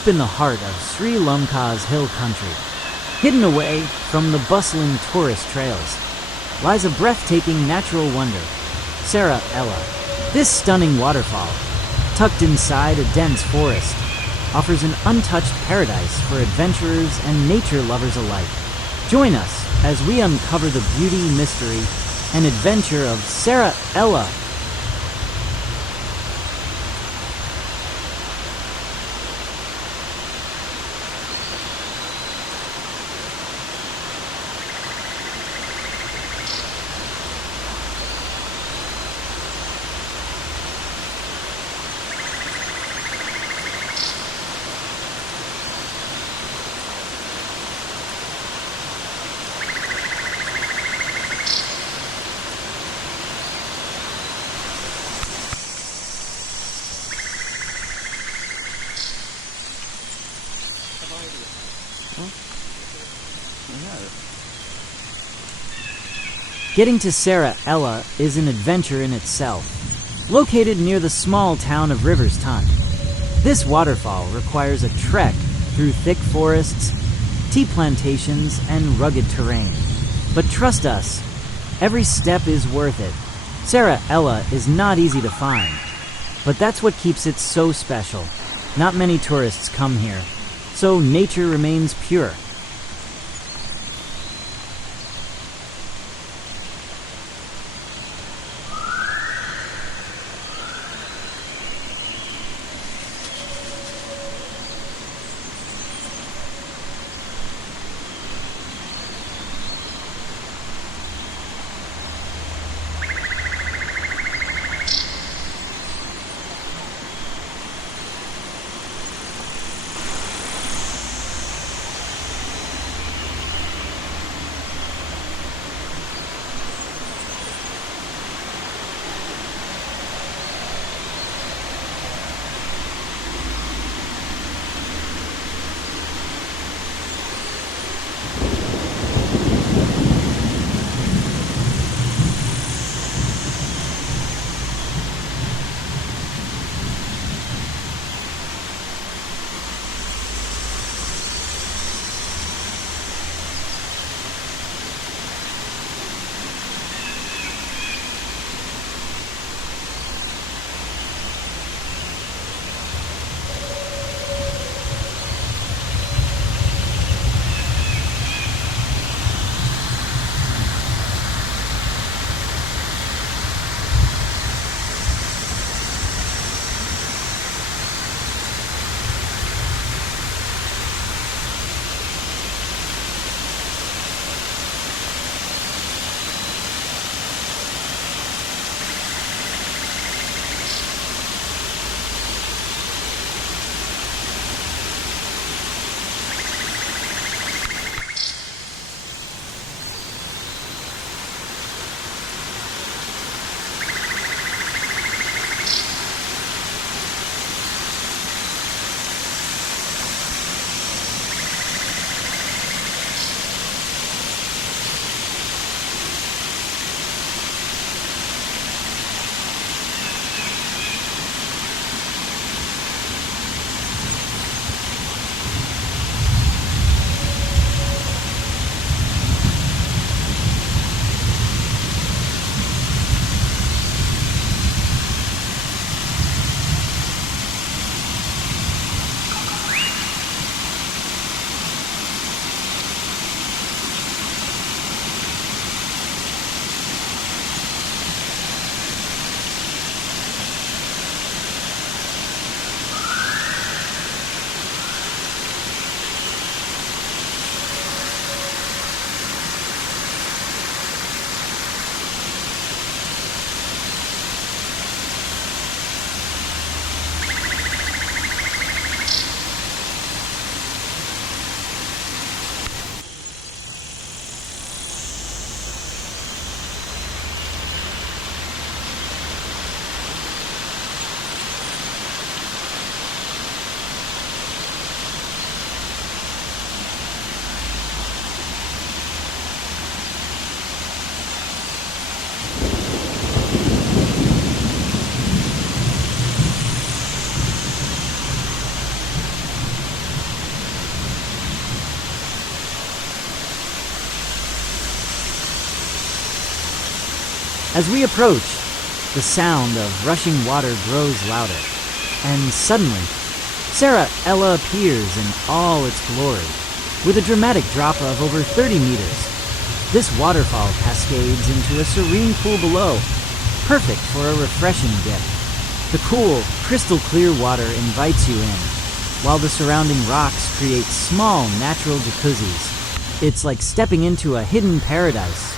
Deep in the heart of Sri Lanka's hill country, hidden away from the bustling tourist trails, lies a breathtaking natural wonder, Sera Ella. This stunning waterfall, tucked inside a dense forest, offers an untouched paradise for adventurers and nature lovers alike. Join us as we uncover the beauty, mystery, and adventure of Sera Ella. Getting to Sera Ella is an adventure in itself. Located near the small town of River's Tongue, this waterfall requires a trek through thick forests, tea plantations, and rugged terrain. But trust us, every step is worth it. Sera Ella is not easy to find, but that's what keeps it so special. Not many tourists come here, so nature remains pure. As we approach, the sound of rushing water grows louder, and suddenly, Sera Ella appears in all its glory, with a dramatic drop of over 30 meters. This waterfall cascades into a serene pool below, perfect for a refreshing dip. The cool, crystal-clear water invites you in, while the surrounding rocks create small, natural jacuzzis. It's like stepping into a hidden paradise.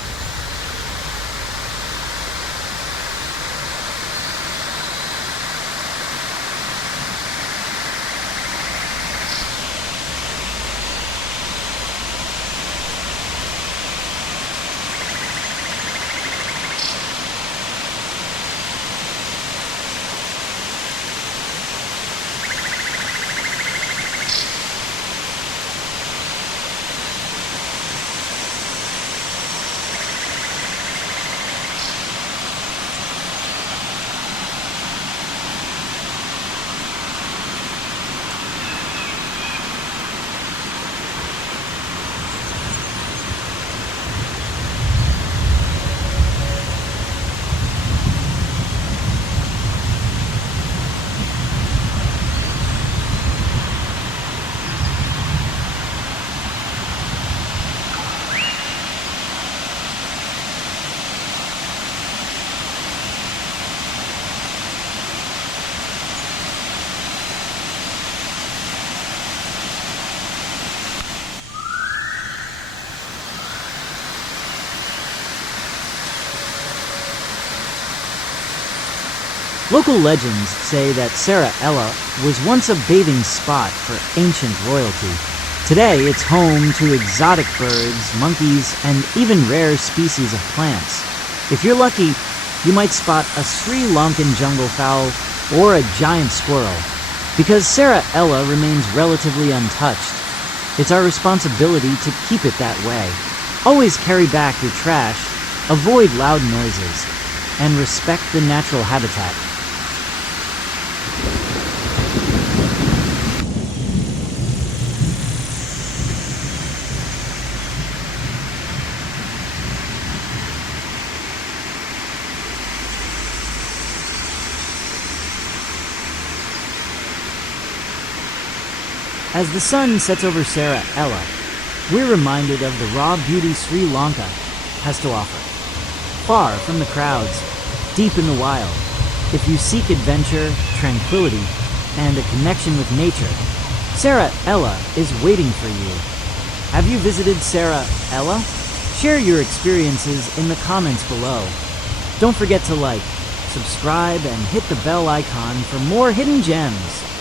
Local legends say that Sera Ella was once a bathing spot for ancient royalty. Today, it's home to exotic birds, monkeys, and even rare species of plants. If you're lucky, you might spot a Sri Lankan jungle fowl or a giant squirrel. Because Sera Ella remains relatively untouched, it's our responsibility to keep it that way. Always carry back your trash, avoid loud noises, and respect the natural habitat. As the sun sets over Sera Ella, we're reminded of the raw beauty Sri Lanka has to offer. Far from the crowds, deep in the wild, if you seek adventure, tranquility, and a connection with nature, Sera Ella is waiting for you. Have you visited Sera Ella? Share your experiences in the comments below. Don't forget to like, subscribe, and hit the bell icon for more hidden gems.